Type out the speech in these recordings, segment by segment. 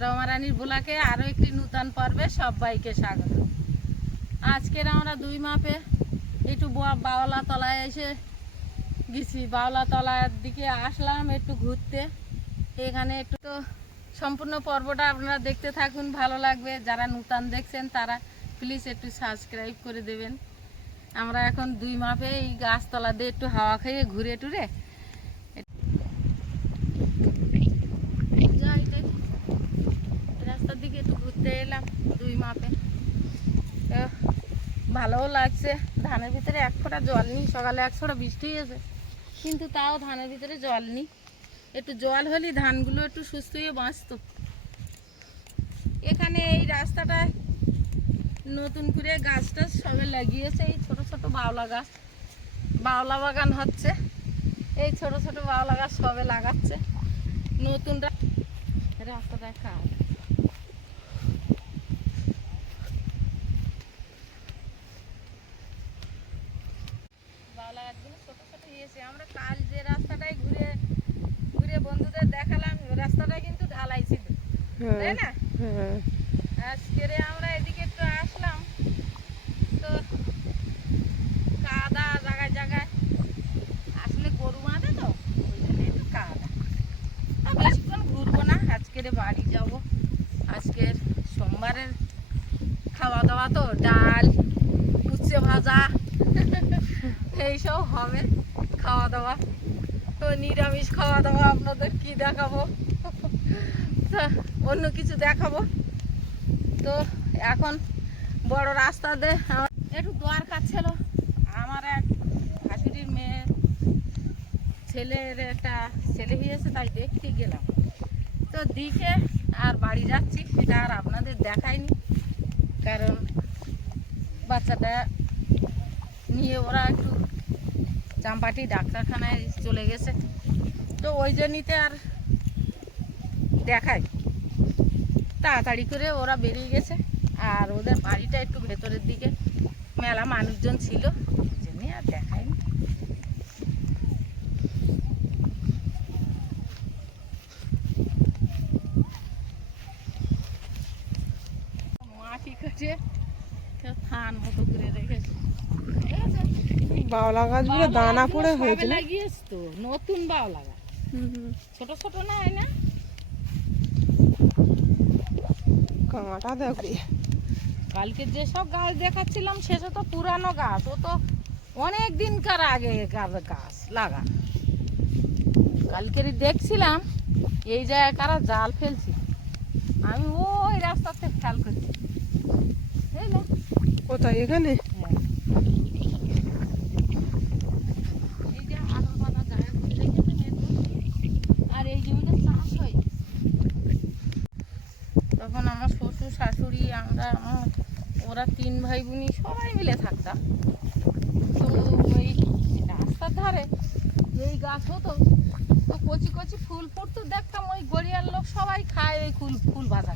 রমারানীর ব্লগে আরও একটি নূতন পর্বে সবাইকে স্বাগত। আজকের আমরা দুই মাপে একটু বাওলা তলায় এসে গেছি। বাওলা তলার দিকে আসলাম একটু ঘুরতে। এখানে একটু তো সম্পূর্ণ পর্বটা আপনারা দেখতে থাকুন, ভালো লাগবে। যারা নূতন দেখছেন তারা প্লিজ একটু সাবস্ক্রাইব করে দেবেন। আমরা এখন দুই মাপে এই গাছতলা দিয়ে একটু হাওয়া খেয়ে ঘুরে টুরে রাস্তার দিকে একটু ঘুরতে এলাম দুই মাপে। ভালোও লাগছে। ধানের ভিতরে এক ফোঁটা জল নেই, সকালে এক ফোঁটা বৃষ্টি হয়েছে কিন্তু তাও ধানের ভিতরে জল নেই। একটু জল হলে ধানগুলো একটু সুস্থ হয়ে বাঁচত। এখানে এই রাস্তাটায় নতুন করে গাছটা সবে লাগিয়েছে, এই ছোট ছোট বাওলা গাছ। বাওলা বাগান হচ্ছে, এই ছোট ছোট বাওলা গাছ সবে লাগাচ্ছে। নতুন রাস্তাটা কাজ বাওলা গাছগুলো ছোট ছোট হয়েছে। আমরা কাল যে রাস্তাটায় ঘুরে ঘুরে বন্ধুদের দেখালাম, রাস্তাটা কিন্তু ঢালাই ছিল, তাই না? আজকে আমরা এদিকে একটু আসলাম তো কাদা জায়গায় জায়গায়, আসলে গরু বাঁধে তো ওই জন্য একটু কাদা। বেশিক্ষণ ঘুরবো না, আজকের বাড়ি যাব। আজকের সোমবারের খাওয়া দাওয়া তো ডাল, উচ্ছে ভাজা এইসব হবে খাওয়া দাওয়া। তো নিরামিষ খাওয়া দাওয়া আপনাদের কি দেখাবো, অন্য কিছু দেখাবো। তো এখন বড় রাস্তা দিয়ে একটু দরকার ছিল। আমার এক শাশুড়ির মেয়ে ছেলের একটা ছেলে হয়েছে, তাই দেখতে গেলাম। তো দিকে আর বাড়ি যাচ্ছি সেটা আর আপনাদের দেখাইনি, কারণ বাচ্চাটা নিয়ে ওরা একটু চাম্পাটি ডাক্তারখানায় চলে গেছে। তো ওই জন্যতে আর দেখাই, তাড়াতাড়ি করে ওরা বেরিয়ে গেছে। আর ওদের বাড়িটা একটু ভেতরের দিকে, মেলা মানুষজন ছিল, ওই জন্যই আর দেখাইনি। মাটি কাটে থান মতো করে রেখেছে। বাওলা গাছগুলো দানা পড়ে হয়েছে, লাগিয়েছে তো নতুন বাওলা গাছ, ছোট ছোট না হয় না? কাঁটা দেখো। কালকে যেসব গাছ দেখাচ্ছিলাম সেসব তো পুরানো গাছ, ও তো অনেক দিনকার আগেকার গাছ লাগা। কালকেরই দেখছিলাম এই জায়গায় কারা জাল ফেলছি, আমি ওই রাস্তাতে খেয়াল করছি। কোথায়? এখানে এই যে আদর বাঁধা জায়গা করে রেখেছে, আর এই জমিতে চাষ হয়। তখন আমার শ্বশুর শাশুড়ি আমরা ওরা তিন ভাই বোনই সবাই মিলে থাকতাম। তো ওই রাস্তার ধারে এই গাছ হতো, তো কচি কচি ফুল ফুটতো, দেখতাম ওই গড়িয়ার লোক সবাই খায় ওই ফুল ভাজা।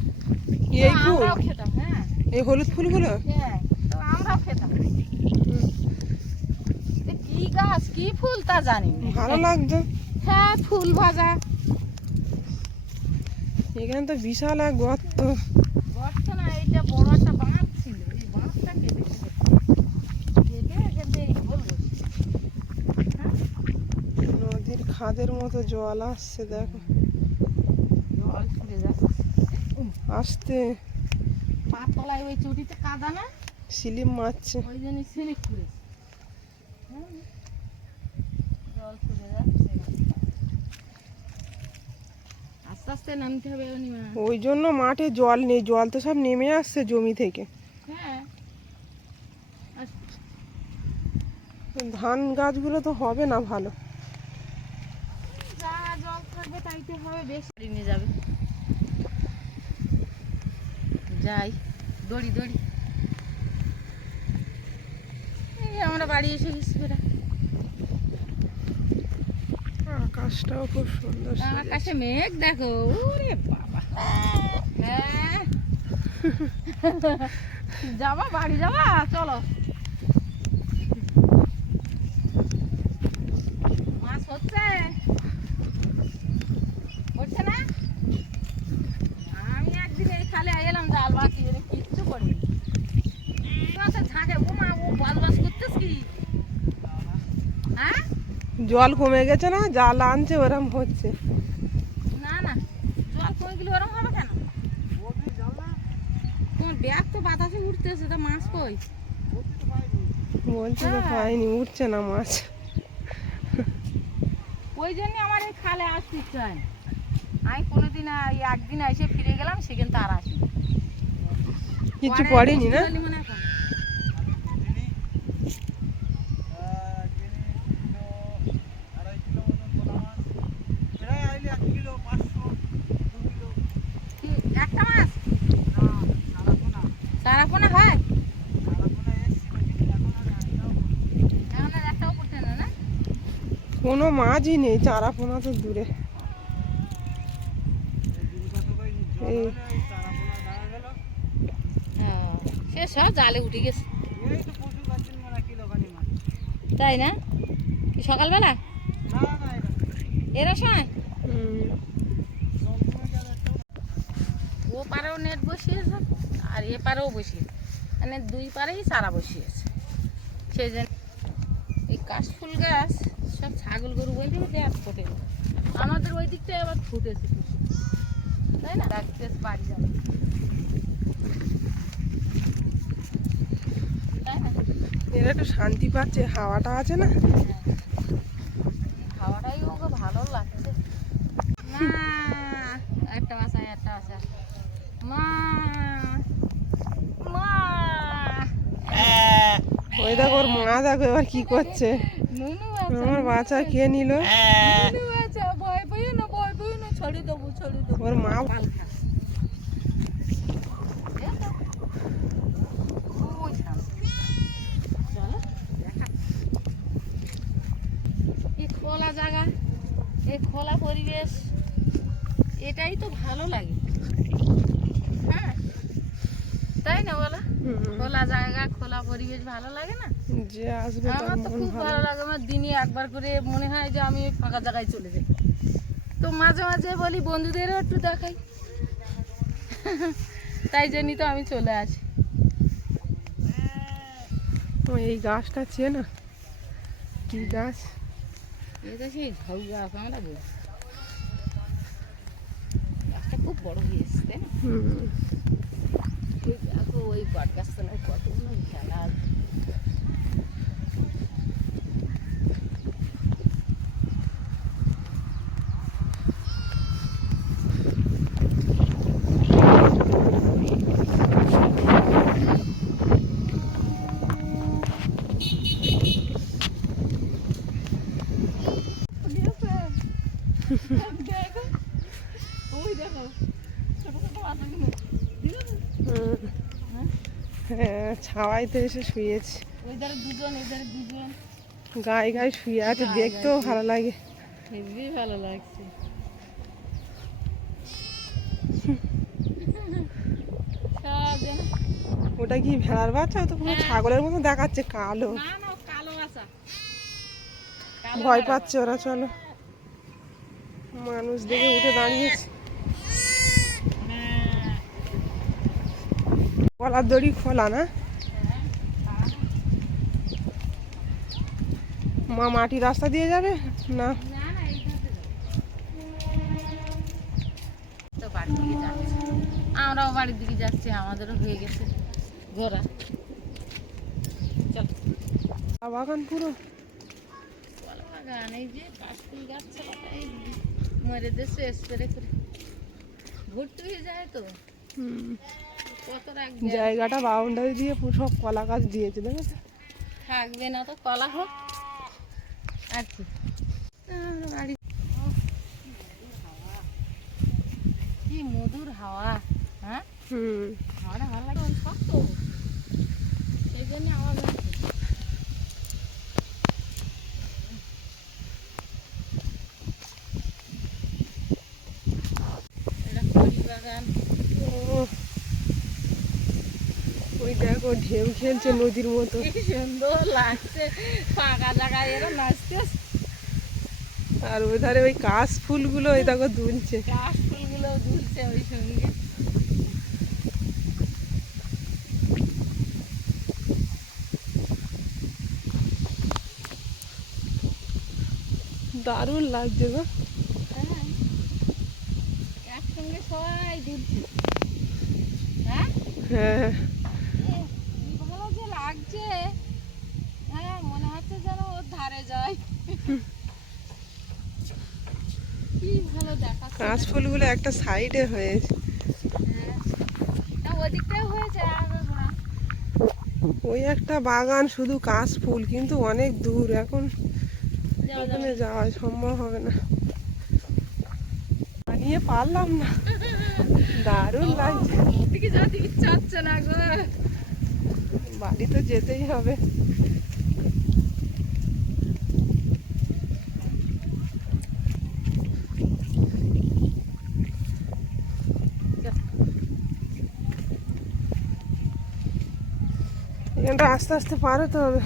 এই ফুল আমরাও খেতাম। হ্যাঁ, এই হলুদ ফুলগুলো। হ্যাঁ, তো আমরাও খেতাম। কি গাছ কি ফুল তা জানি না, ভালো লাগতো। হ্যাঁ, ফুল ভাজা। এখানে তো বিশাল এক গর্ত। গর্ত না, এইটা বড় একটা বাঁধ ছিল, এই বাঁধটা কেটে কেটে এই গোল বসছে। নদীর খাদের মতো জল আসছে, দেখো জল ছুটে যাচ্ছে আসতে। পার তলায় ওই চটিতে কাদা না, সিলিম মারছে। ওই জন্য স্লিপ করেছে। জল ছুটে যাচ্ছে, আস্তে আস্তে নামতে হবে। ওই জন্য মাঠে জল নেই, জল তো সব নেমে আসছে জমি থেকে। হ্যাঁ, ধান গাছগুলো তো হবে না ভালো। যা জল থাকবে তাইতে হবে, বেশি নিয়ে যাবে। যাই দড়ি দড়ি। এই আমরা বাড়ি এসে গেছি ফেরা। আকাশটাও খুব সুন্দর। আমার কাছে মেঘ দেখো, ওরে বাবা। হ্যাঁ যাবা বাড়ি যাবা, চলো। মাছ হচ্ছে হচ্ছে না, আমি জাল বাকি এর কিচ্ছু করি মাছের ঝাঁকে ও মা ও বাস করতেছ কি হ্যাঁ জল কমে গেছে না, জাল আনছে ওরম হচ্ছে। না না জল কমে গেলে ওরম হবে কেন? তোমার ব্যাগ তো বাতাসে উঠতেছে, তো মাছ কই? বলছে তো পাইনি, উঠছে না মাছ। ওই জন্য আমার এই খালে আসতে চাই। আমি কোনোদিন একদিন এসে ফিরে গেলাম, সেখান তো আর আসি কিছু পড়েনি না? মনে এখন কি একটা মাছ সারাপোনা হয় এখন আর একটাও পড়ছে না না? কোনো মাছই নেই, চারা পোনা তো দূরে। এই সে সব জালে উঠে গেছে তাই না? কি সকালবেলা এরা সময় ও পারেও নেট বসিয়েছে আর এ পারেও বসিয়েছে, মানে দুই পারেই চারা বসিয়েছে। সেই জন্য এই কাশফুল গাছ সব ছাগল গরু ওই দিকে দেখ ফোটে, আমাদের ওই দিকটায় আবার ফুটেছে কিছু, তাই না? দেখতে বাড়ি যাবে তাই না? এরা একটু শান্তি পাচ্ছে, হাওয়াটা আছে না। হাওয়াটাই ওকে ভালো লাগছে না। একটা বাসা একটা বাসা মা মা ওই দেখো ওর মা, দেখো এবার কি করছে। নুনু আমার বাচ্চা কে নিল? নুনু বাচ্চা ভয় পেয়ে না, ভয় পেয়ে না, ছড়ি দেবো ছড়ি দেবো। ওর মা পাল খা ওই সামনে। চলো দেখা। এই খোলা জায়গা, এই খোলা পরিবেশ, এটাই তো ভালো লাগে। হ্যাঁ তাই না বলো? খোলা জায়গা খোলা পরিবেশ ভালো লাগে না? যে আসবে তার আমার তো মন খুব ভালো। ভালো লাগে। আমার দিনে একবার করে মনে হয় যে আমি ফাঁকা জায়গায় চলে যাই, তো মাঝে মাঝে বলি বন্ধুদেরও একটু দেখাই, তাই জন্যই তো আমি চলে আসি। ও এই গাছটা চেনা, কি গাছ? এটা সেই ঝাউ গাছ, আমরা বলি গাছটা খুব বড় হয়েছে তাই না? ওই দেখো ওই বট গাছতলায় কতগুলো খেলা আছে। দেখো ওই দেখো ছোট ছোট মাছগুলো হ্যাঁ, ছাওয়াইতে এসে শুয়েছে, ওই ধারে দুজন ওই ধারে দুজন, গায়ে গায়ে শুয়ে আছে, দেখতেও ভালো লাগে। হেবি ভালো লাগছে। সব যেন ওটা কি ভেড়ার বাচ্চা? ও তো পুরো ছাগলের মতো দেখাচ্ছে, কালো। না না কালো বাসা, ভয় পাচ্ছে ওরা। চলো, মানুষ দেখে উঠে দাঁড়িয়েছে। গলার দড়ি খোলা না? মা মাটি রাস্তা দিয়ে যাবে না? না না এইখানে তো বাড়ির দিকে যাচ্ছি, আমরাও বাড়ির দিকে যাচ্ছি, আমাদেরও হয়ে গেছে ঘোরা। চল চা বাগান পুরো। কলা বাগান, এই যে কাশফুল গাছ ছিল তাই মরে দেশে স্প্রে করে ভর্তি হয়ে যায় তো কত রাখবে। জায়গাটা বাউন্ডারি দিয়ে পুরো সব কলা গাছ দিয়েছে, দেখেছো? থাকবে না তো কলা হোক আর কি। আমরা বাড়ি কি মধুর হাওয়া, হ্যাঁ হাওয়াটা ভালো লাগে শক্ত, সেই জন্য আমার এটা কড়ি বাগান। ওই দেখো ঢেউ খেলছে নদীর মতো। কি সুন্দর লাগছে ফাঁকা জায়গায় এরা নাচতে। আর ওই ধারে ওই কাশ ফুলগুলো ওই দেখো দুলছে। কাশ ফুলগুলো দুলছে ওই সঙ্গে। দারুণ লাগছে গো। হ্যাঁ, একসঙ্গে সবাই দুধছি। হ্যাঁ, হ্যাঁ কি ভালো যে লাগছে। হ্যাঁ, মনে হচ্ছে যেন ওর ধারে যায়। কি ভালো দেখাচ্ছে। কাশ ফুলগুলো একটা সাইডে হয়েছে। হ্যাঁ, না ওদিকটাও হয়েছে আর ওরা। ওই একটা বাগান শুধু কাশ ফুল, কিন্তু অনেক দূর, এখন ওখানে যাওয়া সম্ভব হবে না, নিয়ে পারলাম না। দারুণ লাগছে। ওদিকে যেতে ইচ্ছা হচ্ছে না গো। বাড়ি তো যেতেই হবে। এখানটা আস্তে আস্তে পার হতে হবে।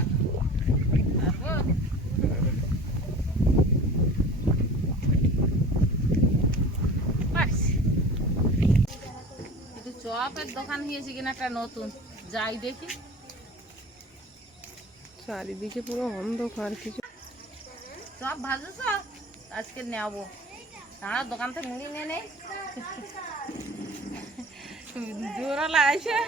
একটু চপের দোকান হয়েছে কিনা একটা নতুন, যাই দেখি। চারিদিকে পুরো অন্ধকার, কিছু চপ ভাজছো আজকে নেবো। তারা দোকান থেকে মুড়ি নিয়ে নেই। জোরালা এসে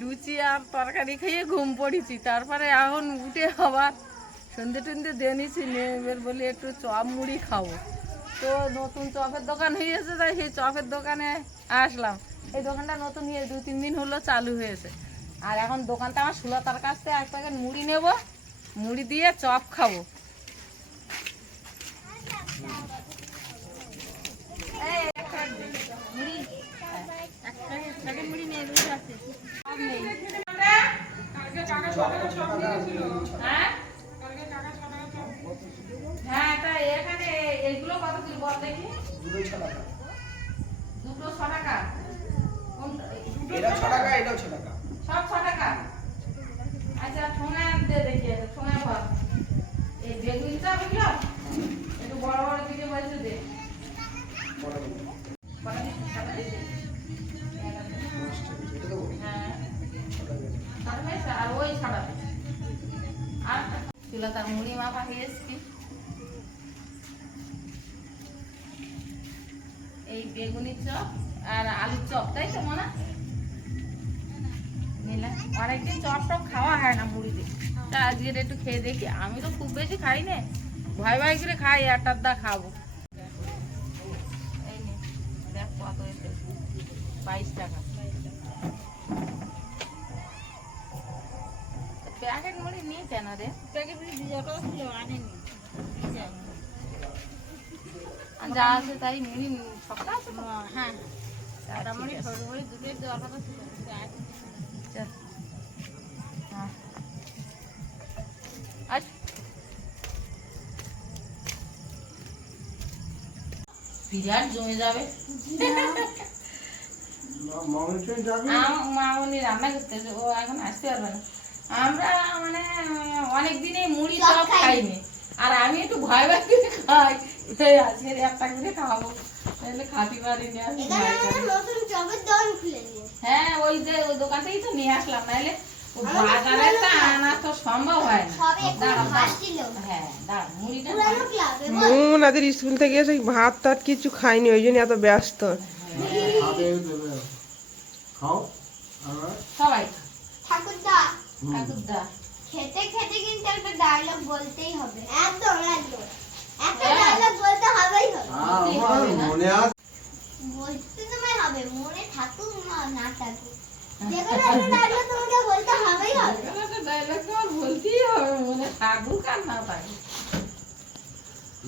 লুচি আর তরকারি খেয়ে ঘুম পড়েছি। তারপরে এখন উঠে আবার সন্ধে টন্ধে দিয়ে নিছি, এবার বলি একটু চপ মুড়ি খাবো। তো নতুন চপের দোকান হয়েছে, তাই সেই চপের দোকানে আসলাম। এই দোকানটা নতুন হয়ে 2-3 দিন হলো চালু হয়েছে। আর এখন দোকানটা আমার সুলতার কাছ থেকে 1 প্যাকেট মুড়ি নেব, মুড়ি দিয়ে চপ খাবো। এই একটা মুড়ি, একটা প্যাকেট মুড়ি নিয়ে বসে আছে। সব নেই। হ্যাঁ? হ্যাঁ, তা এখানে এগুলো কত কি বল দেখি? দুটো 6 টাকা। কোনটা? এটা 6 টাকা, এটাও 6 টাকা। সব 6 টাকা। আচ্ছা, ঠোঙা দে দেখি, ঠোঙা ভর। এই বেগুন চা বুঝলো? একটু বড় বড় দিকে বলছে দে। বড় বড়। কটা দিচ্ছি? 7টা দিচ্ছি? এটা দেবো? হ্যাঁ। 6 টাকা। 7 হয়েছে? আর ওই 6টা দে। আর তুলা তার মুড়ি মাপা হয়ে এসছি। এই বেগুনি চপ আর আলুর চপ, তাই তো মনে? নিলাম। অনেকদিন চপ টপ খাওয়া হয় না মুড়ি দিয়ে, তা আজকে একটু খেয়ে দেখি। আমি তো খুব বেশি খাই না, ভয় ভয় করে খাই, একটা দা খাবো। এই নে, দেখ কত হয়েছে। 22 টাকা। প্যাকেট মুড়ি নিয়ে কেন রে? প্যাকেট মুড়ি 2 টাকা ছিল, আনেনি। যা আছে তাই মুড়ি সবটা আছে তো? হ্যাঁ, সাদা মুড়ি সরু মুড়ি দুটোই দেওয়ার কথা ছিল। চল। হ্যাঁ। আচ্ছা, বিরাট জমে যাবে। মামনি যাবে? মামনি রান্না করতেছে, ও এখন আসতে পারবে না। আমরা মানে অনেক দিনে মুড়ি চপ খাইনি, আর আমি একটু ভয় ভয় করে খাই। এই আজকে একটা করে খাবো, তাহলে খাতে পারি না। হ্যাঁ, ওই যে ওই দোকান থেকেই তো নিয়ে আসলাম, নাহলে বাজারে তো আনা তো সম্ভব হয় না। হ্যাঁ, দাঁড়া মুড়িটা মোনাদের স্কুল থেকে এসে ভাত টাত কিছু খাইনি, ওই জন্য এত ব্যস্ত। খাবে দেবে। খাও। আর সবাই ঠাকুরদা ঠাকুরদা খেতে খেতে কিন্তু একটা ডায়লগ বলতেই হবে। একদম একদম একটা ডায়লগ বলতে হবেই হবে। আমার মনে আছে। বলতে তোমায় হবে, মনে থাকুক না থাকুক, যেকোনো একটা ডায়লগ তোমাকে বলতে হবেই হবে। ডায়লগ তো বলতেই হবে, মনে থাকুক আর না থাকুক।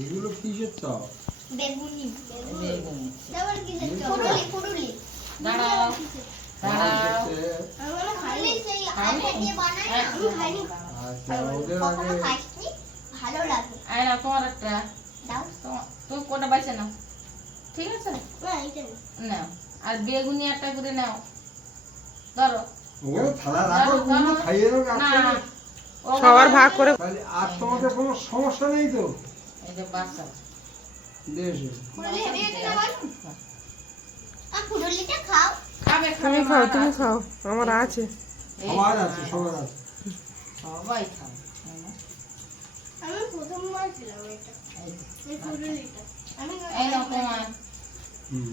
এগুলো কিসের চপ? বেগুনি বেগুনি। তারপর কিসের চপ? ফুরুলি ফুরুলি। দাঁড়াও দাঁড়াও। আমরা খাইনি, সেই আটা দিয়ে বানাই না, আমি খাইনি। আচ্ছা, ওদের কখনো আগে খাইনি, ভালো লাগে। আয় না, তোমার একটা দাও তুমি কোনটা বাইছে নাও, ঠিক আছে? না, এইটা নাও। নাও, আর বেগুনি একটা করে নাও। ধরো। ওগুলো থালা রাখো, ওগুলো খাইয়ে দেবো না, একসঙ্গে। সবার ভাগ করে। তাহলে আর তোমাদের কোনো সমস্যা নেই তো? এই যে বাচ্চা দেশে ফুরুলি হেঁটে হেঁটে না বলো? আর ফুরুলিটা খাও। খাবে খাবে, তুমি খাও, মারা তুমি আছে। খাও, আমার আছে। এই সবার আছে, সবার আছে। সবাই খাও। আমি প্রথমবার ছিলাম এটা এই তো। এই ফুলুলিটা আমি এই নাও তোমার, হুম।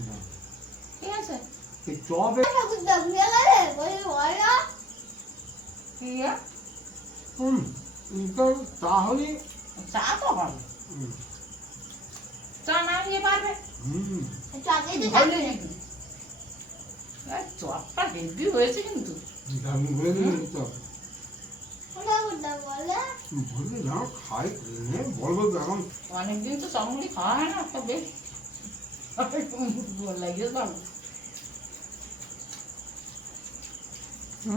ঠিক আছে? এই চপে ঠাকুর দা ভুলে গেলে বলি বলো কি গো? তাহলে চা তো হবে, হুম। চা না নিয়ে পারবে? হুম। চাকরি তো ভালো চাকরি নাকি? এই চপটা হেভি হয়েছে কিন্তু। আমি বলে দিলাম তো ঠাকুর দা বলে বলবে যাও খাই বলবো এখন অনেকদিন তো চমড়ি খাওয়া হয় না, তবে লাগে তো।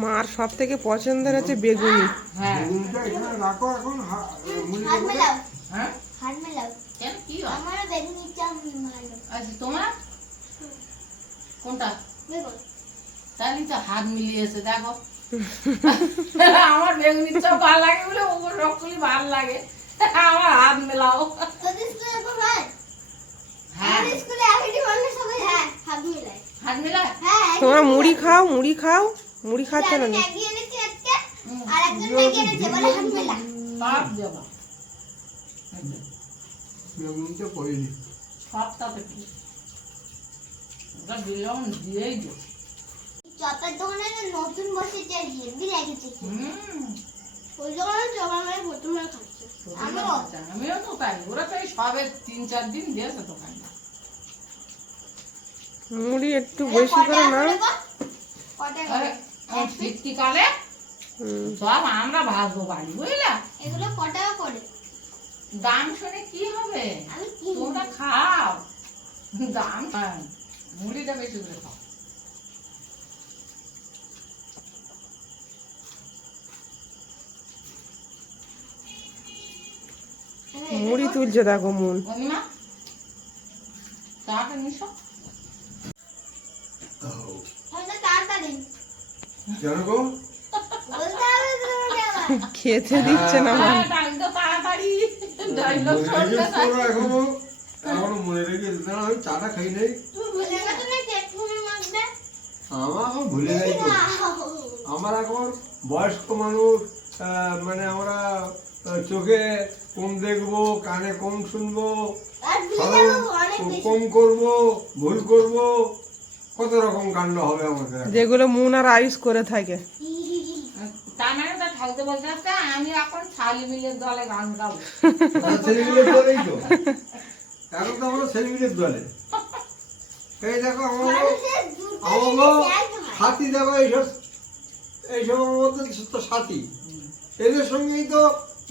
মার সব থেকে পছন্দের হচ্ছে বেগুনি। হ্যাঁ বেগুনটা এখানে রাখো এখন মুড়ি হাত মেলাও হ্যাঁ, হাত মেলাও কেন কি হয়? আমারও বেগুনি চাপ ভালো আচ্ছা তোমার কোনটা? বেগুন তাহলে তো হাত মিলিয়েছে দেখো। আমার বেগুনির চপ ভালো লাগে বলে ওর রকলি ভালো লাগে, আমার হাত মেলাও। তোদের স্কুলে তো হয় হ্যাঁ আমাদের স্কুলে একই মানুষ সবাই হ্যাঁ হাত মেলায় হাত মেলায়। হ্যাঁ তোমরা মুড়ি খাও, মুড়ি খাও, মুড়ি খাচ্ছে না? ম্যাগি এনেছি একটা আর একজন ম্যাগি এনেছে বলে হাত মেলা সব দেবা, বেগুনটা করিনি সবটাতে কি ওটা দিলাম দিয়েই দে। চপের দোকানে না নতুন বসেছে হেভি লাগছে হুম, ওই দোকানে চপ আমার প্রথমবার খাচ্ছে আমিও আমিও তো তাই, ওরা তো এই সবে 3-4 দিন দিয়েছে তো খাই। মুড়ি একটু বেশি করে নাও। কটা শীতকালে হুম। সব আমরা ভাজবো বাড়ি, বুঝলা? এগুলো কটা করে দাম শুনে কি হবে, আমি কি তোমরা খাও দাম। হ্যাঁ, মুড়িটা বেশি করে খাও। মুড়ি তুলছে দেখো মন। অনিমা চাটা নিশো। হয়তো তাড়াতাড়ি জানো গো বলতে হবে তোমাকে আবার খেতে দিচ্ছে না মন। টাইম তো তাড়াতাড়ি, ডাইলগ মনে শুনবে রেখেছ না। তোরা এখনো মনে রেখেছ না আমি চাটা খাই নাই তুমি ভুলে গেছো না কেটকুনি মাখবে আমার এখন ভুলে যাই তো আমার এখন বয়স্ক মানুষ মানে আমরা চোখে কম দেখবো কানে কম শুনবো আর ভুলে স্মরণ যাবো অনেক বেশি কম করবো ভুল করবো কত রকম কাণ্ড হবে আমাদের এখন। যেগুলো মন আর আয়ুষ করে থাকে। তার মানে তো ঠাকুরকে বলতে আসতে আমি এখন ছালি মিলের দলে গান গাবো। আমরা ছেলেমিলের দলেই তো এখন তো আমরা ছেলেমিলের দলে এই দেখো মানুষের দুটো আমাকে জিনিস এক হয়। সাথী দেখো এইসব আমার মধ্যে তো সাথী এদের সঙ্গেই তো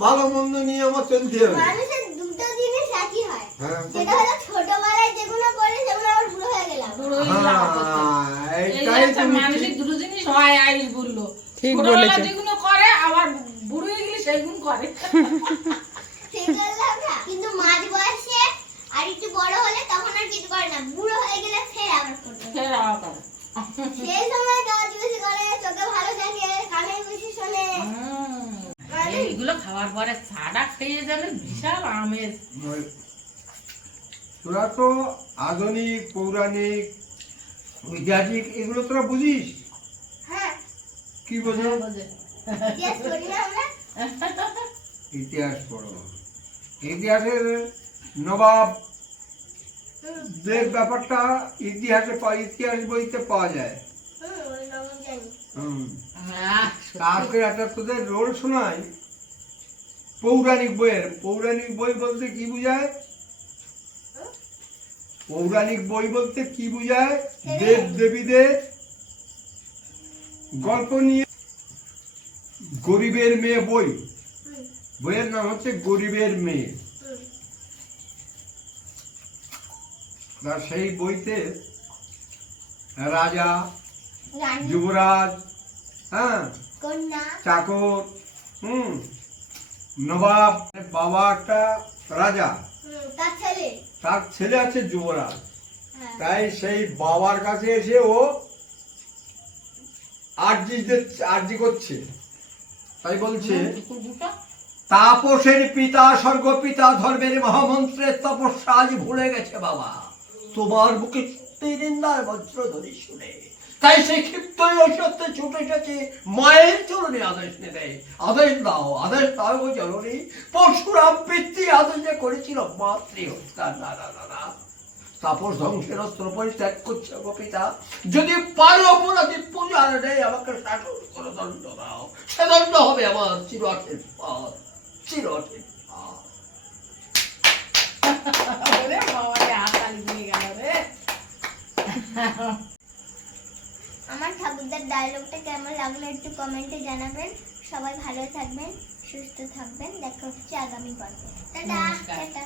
ভালো মন্দ নিয়ে আমার চলতে হবে মানুষের দুটো জিনিস একই হয় হ্যাঁ যেটা হলো ছোটবেলায় যেগুলো করে সেগুলো আবার বুড়ো হয়ে গেলাম বুড়ো হয়ে যাওয়া কথা। এই যে এইটাই একটা তুমি মানসিক দুটো জিনিস হয়, আইস বললো। ঠিক ছোটবেলা বলেছে। যেগুলো করে আবার বুড়ো হয়ে গেলে সেগুলো করে। ঠিক বললাম না কিন্তু মাঝ বয়সে আর একটু বড় হলে তখন আর কিছু করে না বুড়ো হয়ে গেলে ফের আবার করবে ফের আবার করে। সেই সময় কাজ বেশি করে চোখে ভালো থাকে কানে বেশি শোনে এইগুলো খাওয়ার পরে চাটা খেয়ে যাবে বিশাল আমেজ। তোরা তো আধুনিক পৌরাণিক ঐতিহাসিক এগুলো তোরা বুঝিস হ্যাঁ কি বোঝো ইতিহাস করি না আমরা ইতিহাস পড়ো ইতিহাসের নবাব দের ব্যাপারটা ইতিহাস বইতে পাওয়া যায় ওই রকম জানি হুম আহ, তারপরে একটা তোদের রোল শোনাই পৌরাণিক বই বলতে কি বোঝায় পৌরাণিক বই বলতে কি বোঝায় দেব দেবীদের গল্প নিয়ে গরিবের মেয়ে বইয়ের নাম হচ্ছে গরিবের মেয়ে আর সেই বইতে রাজা রানী যুবরাজ হ্যাঁ কন্যা চাকর নবাব বাবা একটা রাজা তার ছেলে তার ছেলে আছে যুবরাজ হ্যাঁ তাই সেই বাবার কাছে এসে ও আরজি করছে তাই বলছে দুটো দুটো তাপসের পিতা স্বর্গপিতা ধর্মের মহামন্ত্রের তপস্যা আজ ভুলে গেছে বাবা তোমার বুকে সত্যি নিন্দার বজ্রধ্বনি শুনে তাই সেই ক্ষিপ্ত সত্যি ছুটে এসেছে মায়ের চরণে আদেশ নেবে। আদেশ দাও, আদেশ দাও গো জননী। পরশুরাম পিতৃ আদেশে করেছিল মাতৃ হত্যা। না না না না, তাপস ধ্বংসের অস্ত্র পরিত্যাগ করছে গো পিতা। যদি পারো অপরাধী পূজার নেই আমাকে শাসন করে দণ্ড দাও, সে দণ্ড হবে আমার চিরটের পথ, চিরটের পথ। ওরে বাবা রে, হাততালি দিয়ে গেল রে। আমার ঠাকুরদার ডায়লগটা কেমন লাগলো একটু কমেন্টে জানাবেন। সবাই ভালো থাকবেন, সুস্থ থাকবেন। দেখা হচ্ছে আগামী পর্বে। টাটা নমস্কার। টাটা।